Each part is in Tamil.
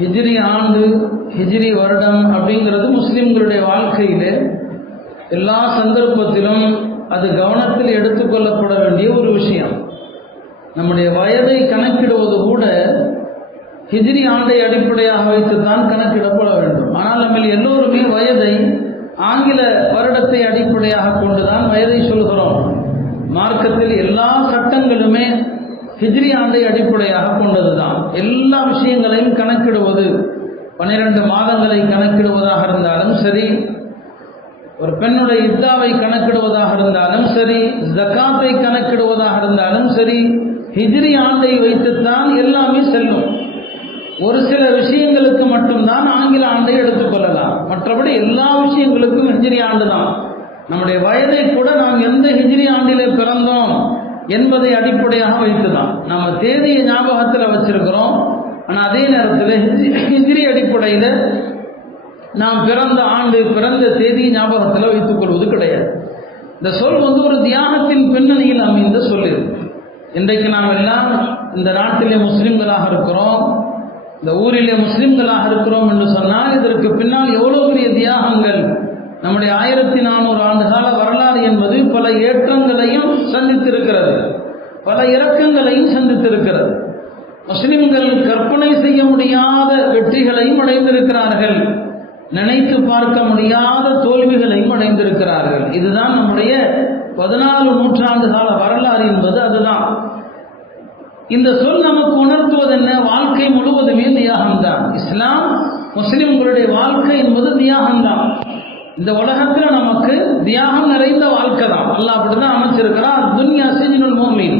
ஹிஜ்ரி ஆண்டு ஹிஜ்ரி வருடம் அப்படிங்கிறது முஸ்லிம்களுடைய வாழ்க்கையில் எல்லா சந்தர்ப்பத்திலும் அது கவனத்தில் எடுத்துக்கொள்ளப்பட வேண்டிய ஒரு விஷயம். நம்முடைய வயதை கணக்கிடுவது கூட ஹிஜ்ரி ஆண்டை அடிப்படையாக வைத்துத்தான் கணக்கிடப்பட வேண்டும். ஆனால் நம்ம எல்லோருமே வயதை ஆங்கில வருடத்தை அடிப்படையாக கொண்டுதான் வயதை சொல்கிறோம். மார்க்கத்தில் எல்லா சட்டங்களுமே ஹிஜ்ரி ஆண்டை அடிப்படையாக கொண்டதுதான். எல்லா விஷயங்களையும் கணக்கிடுவது பன்னிரண்டு மாதங்களை கணக்கிடுவதாக இருந்தாலும் சரி ஒரு பெண்ணுடைய இத்தாவை கணக்கிடுவதாக இருந்தாலும் சரி ஜக்காத்தை கணக்கிடுவதாக இருந்தாலும் சரி ஹிஜ்ரி ஆண்டை வைத்துத்தான் எல்லாமே செல்லும். ஒரு சில விஷயங்களுக்கு மட்டும்தான் ஆங்கில ஆண்டை எடுத்துக்கொள்ளலாம் மற்றபடி எல்லா விஷயங்களுக்கும் ஹிஜ்ரி ஆண்டு தான் நம்முடைய வயதை கூட நாம் எந்த ஹிஜ்ரி ஆண்டிலே பிறந்தோம்? என்பதை அடிப்படையாக வைத்து தான் நம்ம தேதியை ஞாபகத்தில் வச்சிருக்கிறோம். ஆனால் அதே நேரத்தில் ஹிஜ்ரி அடிப்படையில் நாம் பிறந்த ஆண்டு பிறந்த தேதி ஞாபகத்தில் வைத்துக் கொள்வது கிடையாது. இந்த சொல் வந்து ஒரு தியாகத்தின் பின்னணியில் அமைந்த சொல் இது இன்றைக்கு நாம் எல்லாம் இந்த நாட்டிலே முஸ்லிம்களாக இருக்கிறோம். இந்த ஊரிலே முஸ்லிம்களாக இருக்கிறோம் என்று சொன்னால் இதற்கு பின்னால் எவ்வளோ பெரிய தியாகங்கள். நம்முடைய ஆயிரத்தி நானூறு ஆண்டு கால வரலாறு என்பது பல ஏற்றங்கள் சந்தித்திருக்கிறது. பல இறக்கங்களையும் சந்தித்திருக்கிறது. முஸ்லிம்கள் கற்பனை செய்ய முடியாத வெற்றிகளையும் அடைந்திருக்கிறார்கள். நினைத்து பார்க்க முடியாத தோல்விகளையும் அடைந்திருக்கிறார்கள். இதுதான் நம்முடைய பதினாலு நூற்றாண்டு கால வரலாறு என்பது அதுதான். இந்த சொல் நமக்கு உணர்த்துவது என்ன? வாழ்க்கை முழுவதுமே தியாகம்தான். இஸ்லாம் முஸ்லிம்களுடைய வாழ்க்கை என்பது தியாகம்தான். இந்த உலகத்தில் நமக்கு தியாகம் நிறைந்த வாழ்க்கை அல்லாஹ் அப்படிதான் அமைச்சிருக்கிறான் துன்யா சிஜினுல் மோமின்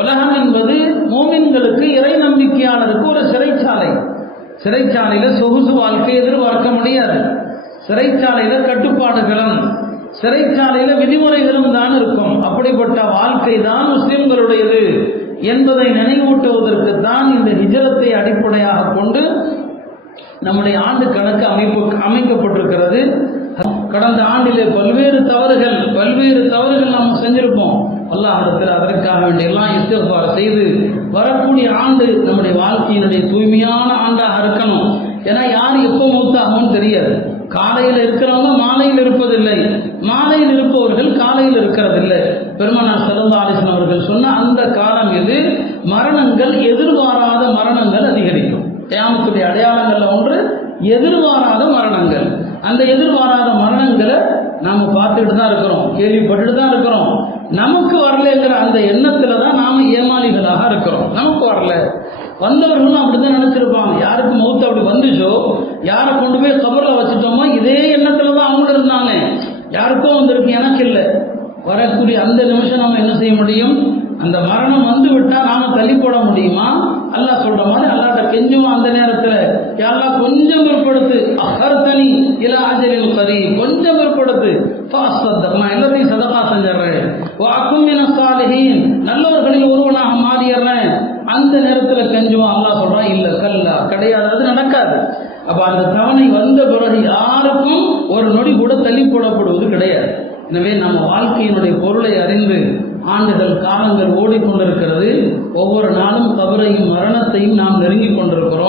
உலகம் என்பது மோமின்களுக்கு இறை நம்பிக்கையாளருக்கு ஒரு சிறைச்சாலை. சிறைச்சாலையில் சொகுசு வாழ்க்கை எதிர்பார்க்க முடியாது. சிறைச்சாலையில கட்டுப்பாடுகளும் சிறைச்சாலையில் விதிமுறைகளும் தான் இருக்கும். அப்படிப்பட்ட வாழ்க்கை தான் முஸ்லிம்களுடையது என்பதை நினைவூட்டுவதற்கு தான் இந்த ஹிஜரத்தை அடிப்படையாக கொண்டு நம்முடைய ஆண்டு கணக்கு அமைப்பு அமைக்கப்பட்டிருக்கிறது. கடந்த ஆண்டிலே பல்வேறு தவறுகள் செஞ்சிருப்போம் அல்லாஹிடத்தில் அதற்காக வேண்டிய எல்லாம் இஸ்திஃபார் செய்து வரக்கூடிய ஆண்டு நம்முடைய வாழ்க்கையினுடைய தூய்மையான ஆண்டாக இருக்கணும். ஏன்னா யார் எப்போ மூத்தாகும்னு தெரியாது. காலையில் இருக்கிறவங்க மாலையில் இருப்பதில்லை. மாலையில் இருப்பவர்கள் காலையில் இருக்கிறதில்லை. பெருமனார் சிறந்தாலிசன் அவர்கள் சொன்ன அந்த காலம் எது? மரணங்கள் எதிர்பாராத மரணங்கள் அதிகரிக்கும். தியாமத்துடைய அடையாளங்கள்ல ஒன்று எதிர்பாராத மரணங்கள். அந்த எதிர்பாராத மரணங்களை நாம் பார்த்துக்கிட்டு தான் இருக்கிறோம். கேள்விப்பட்டுட்டு தான் இருக்கிறோம். நமக்கு வரலங்கிற அந்த எண்ணத்துல தான் நாம ஏமாளிகளாக இருக்கிறோம். நமக்கு வரல. வந்தவர்களும் அப்படிதான் நினைச்சிருப்பாங்க. யாருக்கு மௌத்து அப்படி வந்துச்சோ? யாரை கொண்டு போய் கபரில் வச்சுட்டோமோ? இதே எண்ணத்துல தான் அவங்களும் இருந்தாங்க. யாருக்கும் வந்திருக்கு? எனக்கு இல்லை. வரக்கூடிய அந்த நிமிஷம் நம்ம என்ன செய்ய முடியும்? அந்த மரணம் வந்து விட்டால் நாம் தள்ளி போட முடியுமா? கொஞ்சம் பிற்படுத்து அகர்த்தனி இலா அஜலில் சரி கொஞ்சம் பிற்படுத்து நான் எல்லாத்தையும் சதகா செஞ்சிடுறேன் வாக்கும் சாலிஹீன். நல்லவர்களில் ஒருவனாக மாறிடுறேன் அந்த நேரத்தில் கெஞ்சுவோம் அல்லா சொல்றான் இல்ல கல்லா. கிடையாது. அது நடக்காது. அப்ப அந்த தவணை வந்த பிறகு யாருக்கும் ஒரு நொடி கூட தள்ளி போடப்படுவது கிடையாது. எனவே நம்ம வாழ்க்கையினுடைய பொருளை அறிந்து ஆண்டுகள் காலங்கள் ஓடிக்கொண்டிருக்கிறது. ஒவ்வொரு நாளும் கபரையும் மரணத்தையும் நாம் நெருங்கி கொண்டிருக்கிறோம்.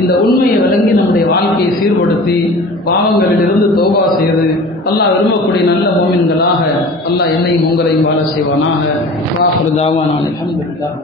இந்த உண்மையை விளங்கி நம்முடைய வாழ்க்கையை சீர்படுத்தி பாவங்களிலிருந்து தோபா செய்து அல்லாஹ் விரும்பக்கூடிய நல்ல மோமின்களாக அல்லாஹ் என்னையும் உங்களையும் வாழ செய்வானாக. வாஹர் தாவானான் அல்ஹம்துலில்லாஹ்.